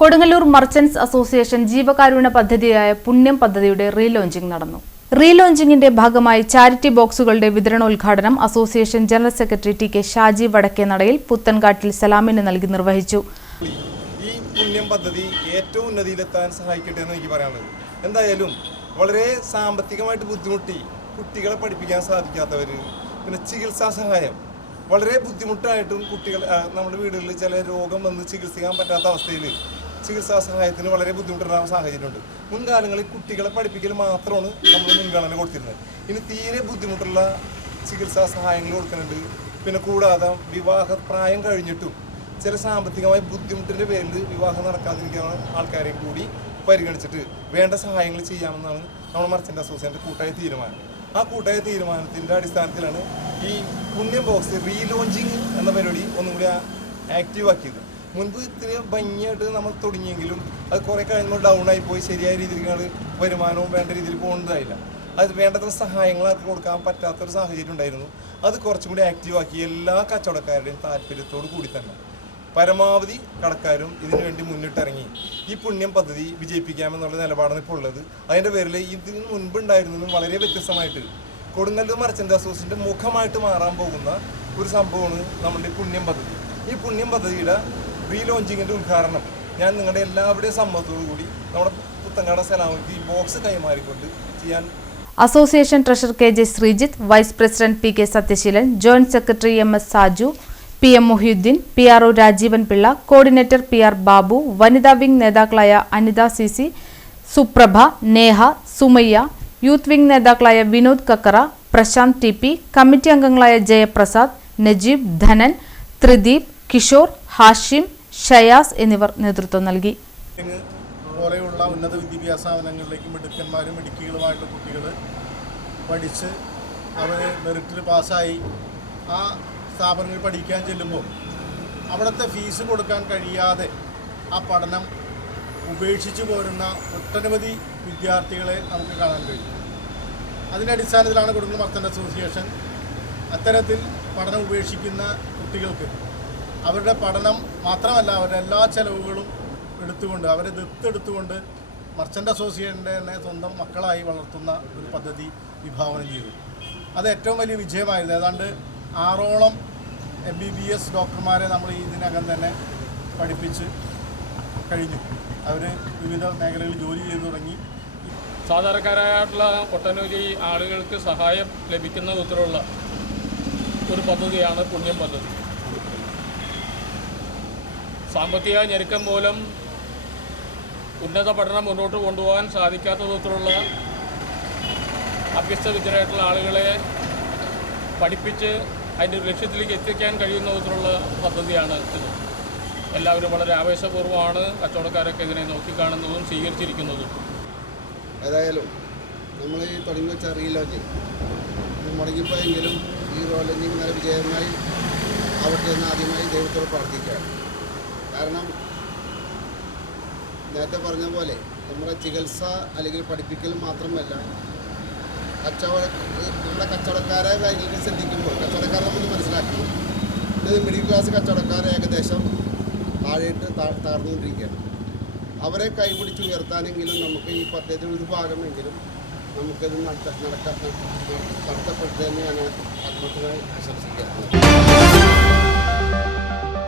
Kodungallur merchants association ജീവകാരുണ്യ പദ്ധതിയായ പുണ്യം പദ്ധതിയുടെ റീലോഞ്ചിംഗ് നടന്നു. റീലോഞ്ചിംഗിന്റെ ഭാഗമായി ചാരിറ്റി ബോക്സുകളുടെ വിതരണോദ്ഘാടനം association general secretary T K Shaji വടക്കേനടയിൽ പുത്തൻകാട്ടിൽ സലാമിന് നൽകി നിർവഹിച്ചു. ഈ പുണ്യം പദ്ധതി ഏറ്റവും ഉന്നതിയിലെത്താൻ സഹായിക്കട്ടെ എന്ന് എനിക്ക് പറയാനുള്ളത്. എന്തായാലും വളരെ സാമ്പത്തികമായിട്ട് ബുദ്ധിമുട്ടി കുട്ടികളെ പഠിപ്പിക്കാൻ സാധിക്കാത്തവർ, പിന്നെ ചികിത്സാ സഹായം വളരെ ബുദ്ധിമുട്ടായിട്ടും കുട്ടികൾ നമ്മുടെ വീടുകളിൽ ചില രോഗം വന്ന് ചികിത്സിക്കാൻ പറ്റാത്ത അവസ്ഥയിൽ ചികിത്സാ സഹായത്തിന് വളരെ ബുദ്ധിമുട്ടുണ്ടാകുന്ന സാഹചര്യമുണ്ട്. മുൻകാലങ്ങളിൽ കുട്ടികളെ പഠിപ്പിക്കൽ മാത്രമാണ് നമ്മൾ മുൻഗണന കൊടുത്തിരുന്നത്. ഇനി തീരെ ബുദ്ധിമുട്ടുള്ള ചികിത്സാ സഹായങ്ങൾ കൊടുക്കുന്നുണ്ട്. പിന്നെ കൂടാതെ വിവാഹപ്രായം കഴിഞ്ഞിട്ടും ചില സാമ്പത്തികമായ ബുദ്ധിമുട്ടിൻ്റെ പേരിൽ വിവാഹം നടക്കാതിരിക്കുന്ന ആൾക്കാരെയും കൂടി പരിഗണിച്ചിട്ട് വേണ്ട സഹായങ്ങൾ ചെയ്യാമെന്നാണ് നമ്മുടെ മർച്ചൻ്റ് അസോസിയേഷൻ്റെ കൂട്ടായ തീരുമാനം. ആ കൂട്ടായ തീരുമാനത്തിൻ്റെ അടിസ്ഥാനത്തിലാണ് ഈ പുണ്യം ബോക്സ് റീലോഞ്ചിങ് എന്ന പരിപാടി ഒന്നും കൂടി ആക്റ്റീവ് ആക്കിയത്. മുൻപ് ഇത്തിരി ഭംഗിയായിട്ട് നമ്മൾ തുടങ്ങിയെങ്കിലും അത് കുറേ കഴിയുമ്പോൾ ഡൗൺ ആയിപ്പോയി. ശരിയായ രീതിയിൽ വരുമാനവും വേണ്ട രീതിയിൽ പോകുന്നതായില്ല. അത് വേണ്ടത്ര സഹായങ്ങൾ അവർക്ക് കൊടുക്കാൻ പറ്റാത്തൊരു സാഹചര്യം ഉണ്ടായിരുന്നു. അത് കുറച്ചും കൂടി ആക്റ്റീവ് ആക്കി എല്ലാ കച്ചവടക്കാരുടെയും താല്പര്യത്തോടു കൂടി തന്നെ പരമാവധി കടക്കാരും ഇതിനുവേണ്ടി മുന്നിട്ടിറങ്ങി ഈ പുണ്യം പദ്ധതി വിജയിപ്പിക്കാമെന്നുള്ള നിലപാടാണ് ഇപ്പോൾ ഉള്ളത്. അതിൻ്റെ പേരിൽ ഇതിന് മുൻപുണ്ടായിരുന്നതും വളരെ വ്യത്യസ്തമായിട്ട് കൊടുങ്ങല്ലൂർ മർച്ചൻ്റ് അസോസിയേഷൻ്റെ മുഖമായിട്ട് മാറാൻ പോകുന്ന ഒരു സംഭവമാണ് നമ്മുടെ പുണ്യം പദ്ധതി. ഈ പുണ്യം പദ്ധതിയുടെ റീലോഞ്ചിങ്ങിൻ്റെ ഉദ്ഘാടനം ഞാൻ നിങ്ങളുടെ എല്ലാവരുടെയും സമ്മതത്തോടു കൂടി നമ്മുടെ പുത്തൻകാട് സലാമിക്ക് ഈ ബോക്സ് കൈമാറിക്കൊണ്ട് ചെയ്യാൻ association treasurer K J Sreejith, vice president P K Sathyaseelan, joint secretary M S Saju, P M Muhiyuddeen, P R O Rajeevan Pillai, coordinator P R Babu, വനിതാ വിംഗ് നേതാക്കളായ Anitha C C, Suprabha, Neha, Sumayya, youth wing നേതാക്കളായ Vinod Kakkara, Prashanth T P, committee അംഗങ്ങളായ ജയപ്രസാദ്, നജീബ്, ധനൻ, ത്രിദീപ്, കിഷോർ, ഹാഷിം, ഷയാസ് എന്നിവർ നേതൃത്വം നൽകി. പോലെയുള്ള ഉന്നത വിദ്യാഭ്യാസ സ്ഥാപനങ്ങളിലേക്ക് മിടുക്കന്മാരും മിടുക്കികളുമായിട്ടുള്ള കുട്ടികൾ പഠിച്ച് അവർ മെറിറ്റിൽ പാസ്സായി ആ സ്ഥാപനങ്ങളിൽ പഠിക്കാൻ ചെല്ലുമ്പോൾ അവിടുത്തെ ഫീസ് കൊടുക്കാൻ കഴിയാതെ ആ പഠനം ഉപേക്ഷിച്ച് പോരുന്ന ഒട്ടനവധി വിദ്യാർത്ഥികളെ നമുക്ക് കാണാൻ കഴിയും. അതിൻ്റെ അടിസ്ഥാനത്തിലാണ് കൊടുങ്ങല്ലൂർ മർച്ചൻ്റ് അസോസിയേഷൻ അത്തരത്തിൽ പഠനം ഉപേക്ഷിക്കുന്ന കുട്ടികൾക്ക് അവരുടെ പഠനം മാത്രമല്ല അവരുടെ എല്ലാ ചെലവുകളും എടുത്തുകൊണ്ട് അവരെ ദത്തെടുത്തുകൊണ്ട് മർച്ചൻ്റ് അസോസിയേഷൻ്റെ തന്നെ സ്വന്തം മക്കളായി വളർത്തുന്ന ഒരു പദ്ധതി വിഭാവനം ചെയ്തു. അത് ഏറ്റവും വലിയ വിജയമായിരുന്നു. ഏതാണ്ട് 6ഓളം MBBS ഡോക്ടർമാരെ നമ്മൾ ഇതിനകം തന്നെ പഠിപ്പിച്ച് കഴിഞ്ഞു. അവർ വിവിധ മേഖലകളിൽ ജോലി ചെയ്തു തുടങ്ങി. സാധാരണക്കാരായിട്ടുള്ള ഒട്ടനവധി ആളുകൾക്ക് സഹായം ലഭിക്കുന്ന വിധത്തിലുള്ള ഒരു പദ്ധതിയാണ് പുണ്യം പദ്ധതി. സാമ്പത്തിക ഞെരുക്കം മൂലം ഉന്നത പഠനം മുന്നോട്ട് കൊണ്ടുപോകാൻ സാധിക്കാത്ത വിധത്തിലുള്ള അഭ്യസ്തവിദ്യരായിട്ടുള്ള ആളുകളെ പഠിപ്പിച്ച് അതിൻ്റെ ലക്ഷ്യത്തിലേക്ക് എത്തിക്കാൻ കഴിയുന്ന വിധത്തിലുള്ള പദ്ധതിയാണ് ഇത്. എല്ലാവരും വളരെ ആവേശപൂർവ്വമാണ് കച്ചവടക്കാരൊക്കെ ഇതിനെ നോക്കിക്കാണുന്നതും സ്വീകരിച്ചിരിക്കുന്നതും. ഏതായാലും നമ്മൾ ഈ തുടങ്ങി വെച്ച റീലോഞ്ചിങ് മുടങ്ങിപ്പോയെങ്കിലും ഈ റീലോഞ്ചിങ് നല്ല വിജയമായി ആവട്ടെ എന്ന് ആദ്യമായി ദൈവത്തോട് പ്രാർത്ഥിക്കുകയാണ്. കാരണം നേരത്തെ പറഞ്ഞ പോലെ നമ്മുടെ ചികിത്സ അല്ലെങ്കിൽ പഠിപ്പിക്കൽ മാത്രമല്ല, നമ്മുടെ കച്ചവടക്കാരെ കാര്യങ്ങൾക്ക് ശ്രദ്ധിക്കുമ്പോൾ കച്ചവടക്കാരെ നമ്മൾ മനസ്സിലാക്കണം. ഇത് മിഡിൽ ക്ലാസ് കച്ചവടക്കാർ ഏകദേശം താഴേട്ട് തകർന്നുകൊണ്ടിരിക്കുകയാണ്. അവരെ കൈപിടിച്ച് ഉയർത്താനെങ്കിലും നമുക്ക് ഈ പദ്ധതിയുടെ ഒരു ഭാഗമെങ്കിലും നമുക്കത് നടത്തപ്പെട്ടെന്ന് ഞാൻ ആത്മഹത്യമായി ആശംസിക്കുകയാണ്.